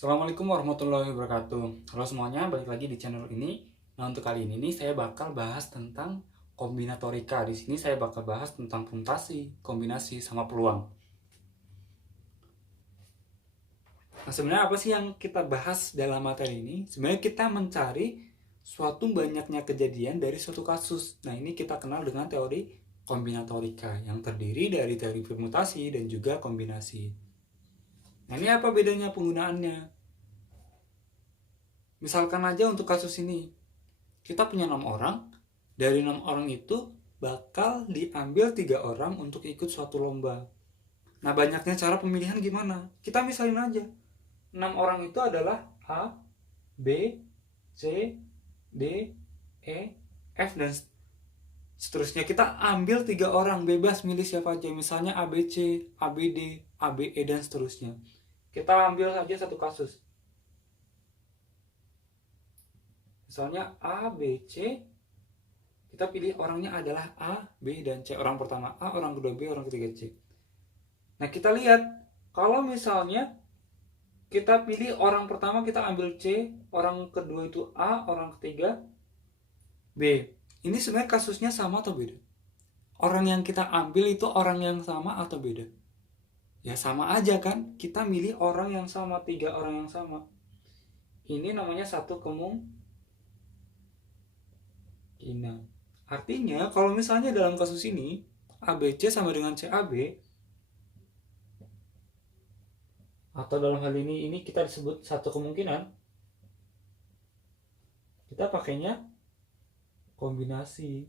Assalamualaikum warahmatullahi wabarakatuh. Halo semuanya, balik lagi di channel ini. Nah, untuk kali ini nih saya bakal bahas tentang kombinatorika. Di sini saya bakal bahas tentang permutasi, kombinasi, sama peluang. Nah, sebenarnya apa sih yang kita bahas dalam materi ini? Sebenarnya kita mencari suatu banyaknya kejadian dari suatu kasus. Nah, ini kita kenal dengan teori kombinatorika yang terdiri dari teori permutasi dan juga kombinasi. Nah, ini apa bedanya penggunaannya? Misalkan aja untuk kasus ini, kita punya 6 orang. Dari 6 orang itu bakal diambil 3 orang untuk ikut suatu lomba. Nah, banyaknya cara pemilihan gimana? Kita misalin aja. 6 orang itu adalah A, B, C, D, E, F, dan seterusnya. Kita ambil 3 orang, bebas milih siapa aja. Misalnya A, B, C, A, B, D, A, B, E, dan seterusnya. Kita ambil saja satu kasus. Misalnya A, B, C, kita pilih orangnya adalah A, B, dan C. Orang pertama A, orang kedua B, orang ketiga C. Nah, kita lihat, kalau misalnya kita pilih orang pertama, kita ambil C, orang kedua itu A, orang ketiga B. Ini sebenarnya kasusnya sama atau beda? Orang yang kita ambil itu orang yang sama atau beda? Ya sama aja kan, kita milih orang yang sama, 3 orang yang sama. Ini namanya satu kemungkinan. Artinya, kalau misalnya dalam kasus ini, ABC sama dengan CAB, atau dalam hal ini kita disebut satu kemungkinan, kita pakainya kombinasi.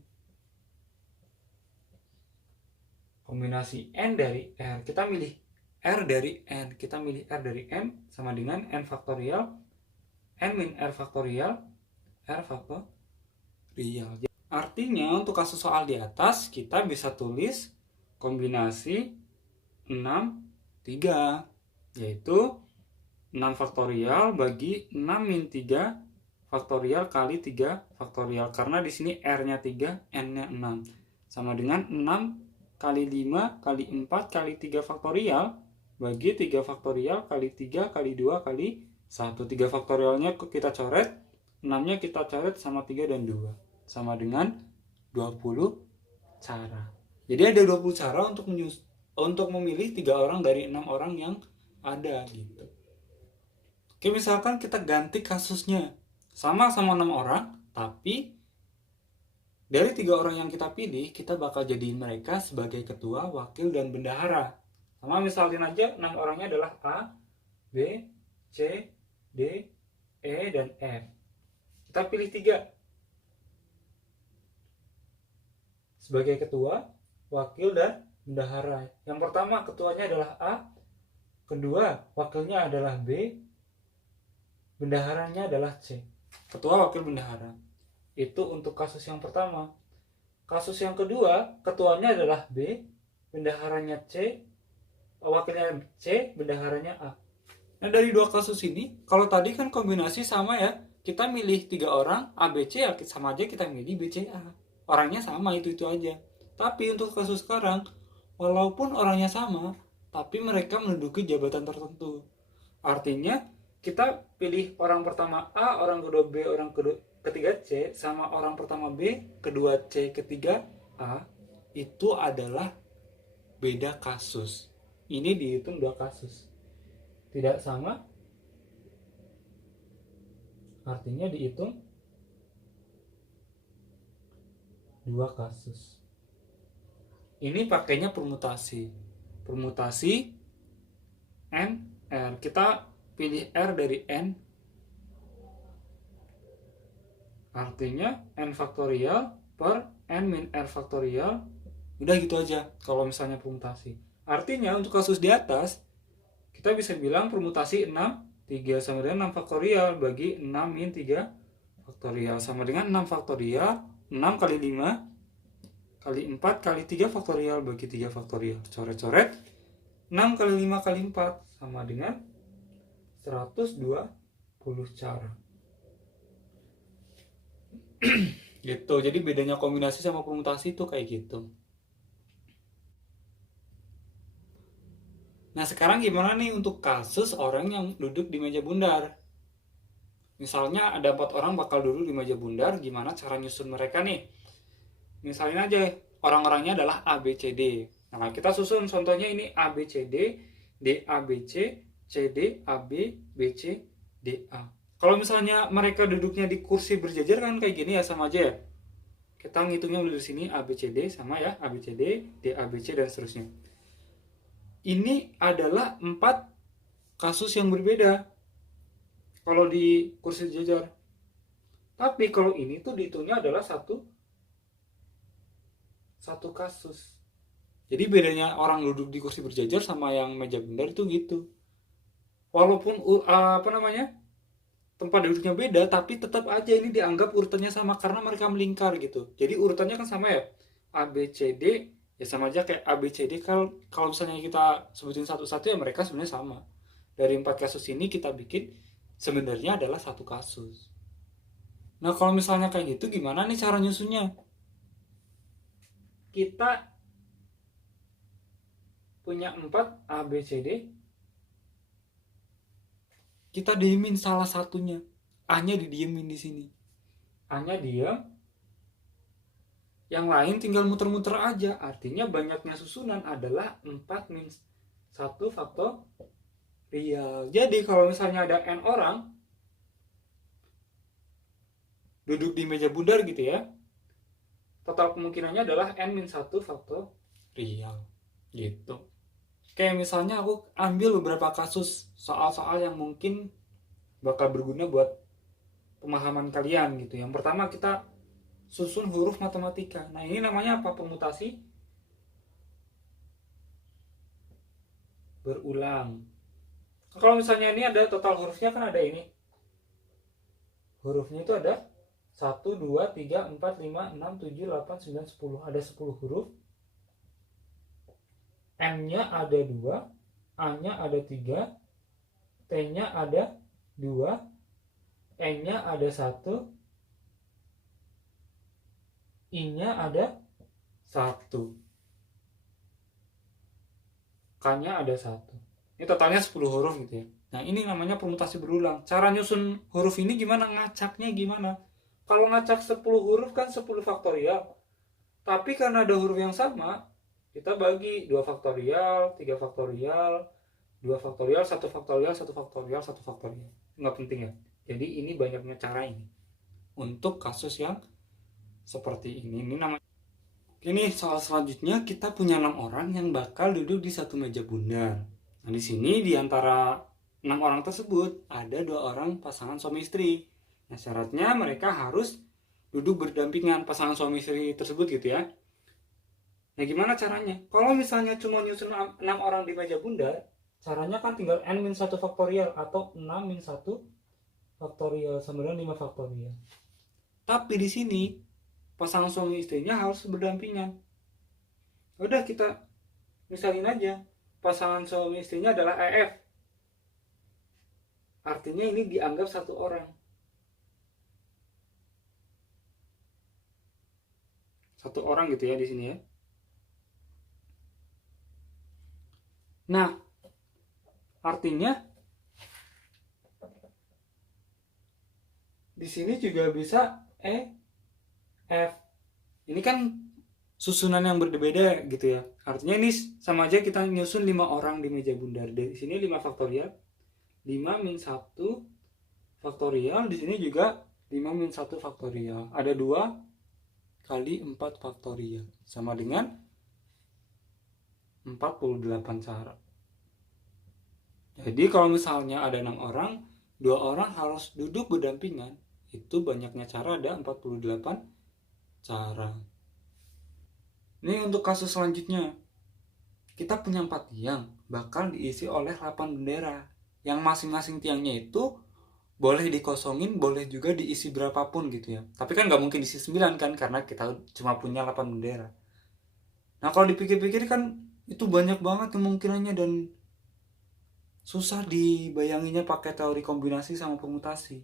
Kombinasi N dari R. Kita milih R dari N. Kita milih R dari M sama dengan N faktorial, N min R faktorial, R faktorial. Artinya untuk kasus soal di atas kita bisa tulis kombinasi 6, 3, yaitu 6 faktorial bagi 6 min 3 faktorial kali 3 faktorial, karena di sini R-nya 3, N-nya 6, sama dengan 6 kali 5 kali 4 kali 3 faktorial bagi 3 faktorial kali 3 kali 2 kali 1. 3 faktorialnya kita coret, 6-nya kita coret sama 3 dan 2. Sama dengan 20 cara. Jadi ada 20 cara untuk memilih 3 orang dari 6 orang yang ada gitu. Oke, misalkan kita ganti kasusnya. Sama-sama 6 orang, tapi dari 3 orang yang kita pilih, kita bakal jadiin mereka sebagai ketua, wakil, dan bendahara. Sama misalin aja 6 orangnya adalah A, B, C, D, E, dan F. Kita pilih 3 sebagai ketua, wakil, dan bendahara. Yang pertama ketuanya adalah A, kedua wakilnya adalah B, bendaharanya adalah C. Ketua, wakil, bendahara. Itu untuk kasus yang pertama. Kasus yang kedua, ketuanya adalah B, bendaharanya C, wakilnya C, bendaharanya A. Nah, dari dua kasus ini, kalau tadi kan kombinasi sama ya, kita milih 3 orang A, B, C, ya sama aja kita milih B, C, A. Orangnya sama, itu aja. Tapi untuk kasus sekarang, walaupun orangnya sama, tapi mereka menduduki jabatan tertentu. Artinya kita pilih orang pertama A, orang kedua B, orang ketiga C, sama orang pertama B, kedua C, ketiga A, itu adalah beda kasus. Ini dihitung 2 kasus. Tidak sama, artinya dihitung 2 kasus. Ini pakainya permutasi. Permutasi N, R. Kita pilih R dari N. Artinya N faktorial per N min R faktorial. Udah gitu aja kalau misalnya permutasi. Artinya untuk kasus di atas, kita bisa bilang permutasi 6, 3 sama dengan 6 faktorial bagi 6 min 3 faktorial sama dengan 6 faktorial, 6 kali 5 kali 4 kali 3 faktorial bagi 3 faktorial. Coret-coret, 6 kali 5 kali 4 sama dengan 120 cara. Gitu. Jadi bedanya kombinasi sama permutasi itu kayak gitu. Nah sekarang gimana nih untuk kasus orang yang duduk di meja bundar? Misalnya ada 4 orang bakal duduk di meja bundar, gimana cara nyusun mereka nih? Misalnya aja orang-orangnya adalah A, B, C, D. Nah kita susun contohnya ini A, B, C, D, D, A, B, C, C, D, A, B, B, C, D, A. Kalau misalnya mereka duduknya di kursi berjajar kan kayak gini ya, sama aja ya. Kita ngitungnya mulai dari sini A, B, C, D sama ya, A, B, C, D, D, A, B, C dan seterusnya. Ini adalah 4 kasus yang berbeda kalau di kursi jajar. Tapi kalau ini tuh dihitungnya adalah satu kasus. Jadi bedanya orang duduk di kursi berjajar sama yang meja bundar itu gitu. Walaupun apa namanya, tempat duduknya beda, tapi tetap aja ini dianggap urutannya sama karena mereka melingkar gitu. Jadi urutannya kan sama ya, A B C D ya, sama aja kayak A B C D. Kalau misalnya kita sebutin satu-satu ya mereka sebenarnya sama. Dari 4 kasus ini kita bikin sebenarnya adalah satu kasus. Nah kalau misalnya kayak gitu gimana nih cara nyusunnya? Kita punya 4 A B C D, kita diemin salah satunya. A-nya didiemin di sini. A-nya diam, yang lain tinggal muter-muter aja. Artinya banyaknya susunan adalah 4 min 1 faktorial. Jadi kalau misalnya ada N orang duduk di meja bundar gitu ya, total kemungkinannya adalah N min 1 faktorial gitu. Kayak misalnya aku ambil beberapa kasus soal-soal yang mungkin bakal berguna buat pemahaman kalian gitu. Yang pertama kita susun huruf matematika. Nah ini namanya apa? Permutasi berulang. Kalau misalnya ini ada total hurufnya kan ada ini. Hurufnya itu ada 1, 2, 3, 4, 5, 6, 7, 8, 9, 10. Ada 10 huruf. N-nya ada 2, A-nya ada 3, T-nya ada 2, N-nya ada 1, I-nya ada 1, K-nya ada 1. Ini totalnya 10 huruf gitu ya. Nah ini namanya permutasi berulang. Cara nyusun huruf ini gimana? Ngacaknya gimana? Kalau ngacak 10 huruf kan 10 faktorial. Tapi karena ada huruf yang sama, kita bagi 2 faktorial, 3 faktorial, 2 faktorial, 1 faktorial, 1 faktorial, 1 faktorial. Nggak penting ya. Jadi ini banyaknya cara ini. Untuk kasus yang seperti ini. Ini namanya. Ini soal selanjutnya, kita punya 6 orang yang bakal duduk di satu meja bundar. Nah di sini di antara 6 orang tersebut ada 2 orang pasangan suami istri. Nah syaratnya mereka harus duduk berdampingan, pasangan suami istri tersebut gitu ya. Nah gimana caranya? Kalau misalnya cuma nyusun 6 orang di meja bundar, caranya kan tinggal n-1 faktorial atau 6 min 1 faktorial sama dengan 5 faktorial. Tapi di sini pasangan suami istrinya harus berdampingan. Udah kita misalin aja, pasangan suami istrinya adalah EF. Artinya ini dianggap satu orang. Satu orang gitu ya di sini ya. Nah, artinya di sini juga bisa F. Ini kan susunan yang berbeda gitu ya. Artinya ini sama aja kita nyusun 5 orang di meja bundar. Di sini 5 faktorial. 5 min 1 faktorial. Di sini juga 5 min 1 faktorial. Ada 2 kali 4 faktorial. Sama dengan 48 cara. Jadi kalau misalnya ada 6 orang, 2 orang harus duduk berdampingan. Itu banyaknya cara ada 48 cara. Ini untuk kasus selanjutnya. Kita punya 4 tiang, bakal diisi oleh 8 bendera. Yang masing-masing tiangnya itu boleh dikosongin, boleh juga diisi berapapun gitu ya. Tapi kan gak mungkin diisi 9 kan, karena kita cuma punya 8 bendera. Nah kalau dipikir-pikir kan itu banyak banget kemungkinannya dan susah dibayanginnya pakai teori kombinasi sama permutasi.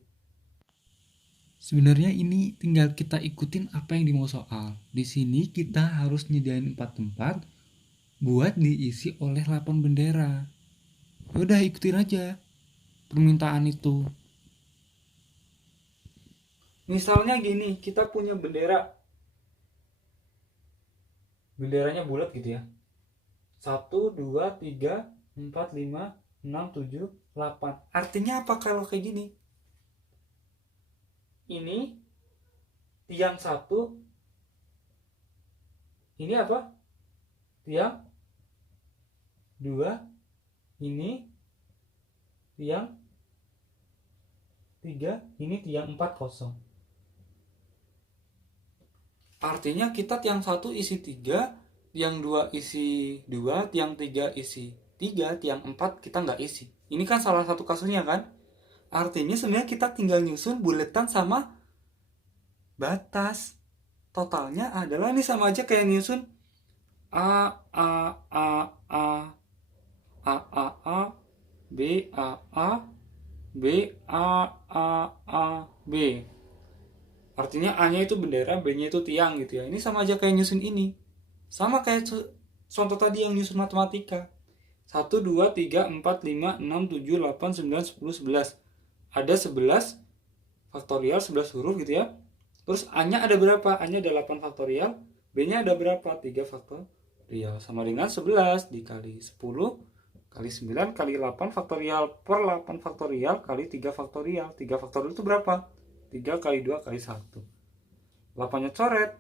Sebenarnya ini tinggal kita ikutin apa yang dimau soal. Di sini kita harus nyediain 4 tempat buat diisi oleh 8 bendera. Udah ikutin aja permintaan itu. Misalnya gini, kita punya bendera. Benderanya bulat gitu ya. 1, 2, 3, 4, 5, 6, 7, 8. Artinya apa kalau kayak gini? Ini tiang 1. Ini apa? Tiang 2. Ini tiang 3. Ini tiang 4 kosong. Artinya kita tiang 1 isi 3, tiang 2 isi 2, tiang 3 isi 3, tiang 4 kita nggak isi. Ini kan salah satu kasusnya kan? Artinya sebenarnya kita tinggal nyusun buletan sama batas. Totalnya adalah ini sama aja kayak nyusun A, A, A, A, A, A, A, B, A, A, B, A, A, A, B. Artinya A-nya itu bendera, B-nya itu tiang gitu ya. Ini sama aja kayak nyusun ini. Sama kayak contoh tadi yang nyusun matematika. 1, 2, 3, 4, 5, 6, 7, 8, 9, 10, 11. Ada 11 faktorial, 11 huruf gitu ya. Terus A-nya ada berapa? A-nya ada 8 faktorial. B-nya ada berapa? 3 faktorial. Sama dengan 11 dikali 10 kali 9 kali 8 faktorial per 8 faktorial kali 3 faktorial. 3 faktorial itu berapa? 3 kali 2 kali 1. 8-nya coret.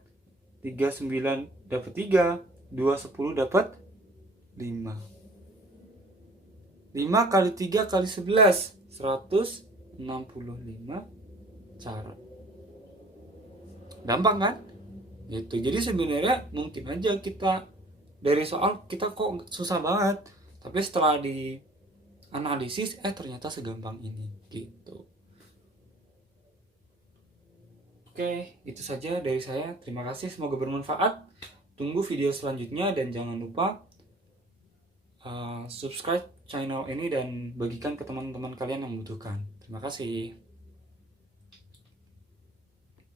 3 9 dapat 3. 2 10 dapat 5. 5 kali 3 kali 11 165 cara. Gampang kan? Gitu. Jadi sebenarnya mungkin aja kita dari soal kita kok susah banget. Tapi setelah di analisis ternyata segampang ini gitu. Oke, itu saja dari saya. Terima kasih, semoga bermanfaat. Tunggu video selanjutnya dan jangan lupa subscribe channel ini dan bagikan ke teman-teman kalian yang membutuhkan. Terima kasih.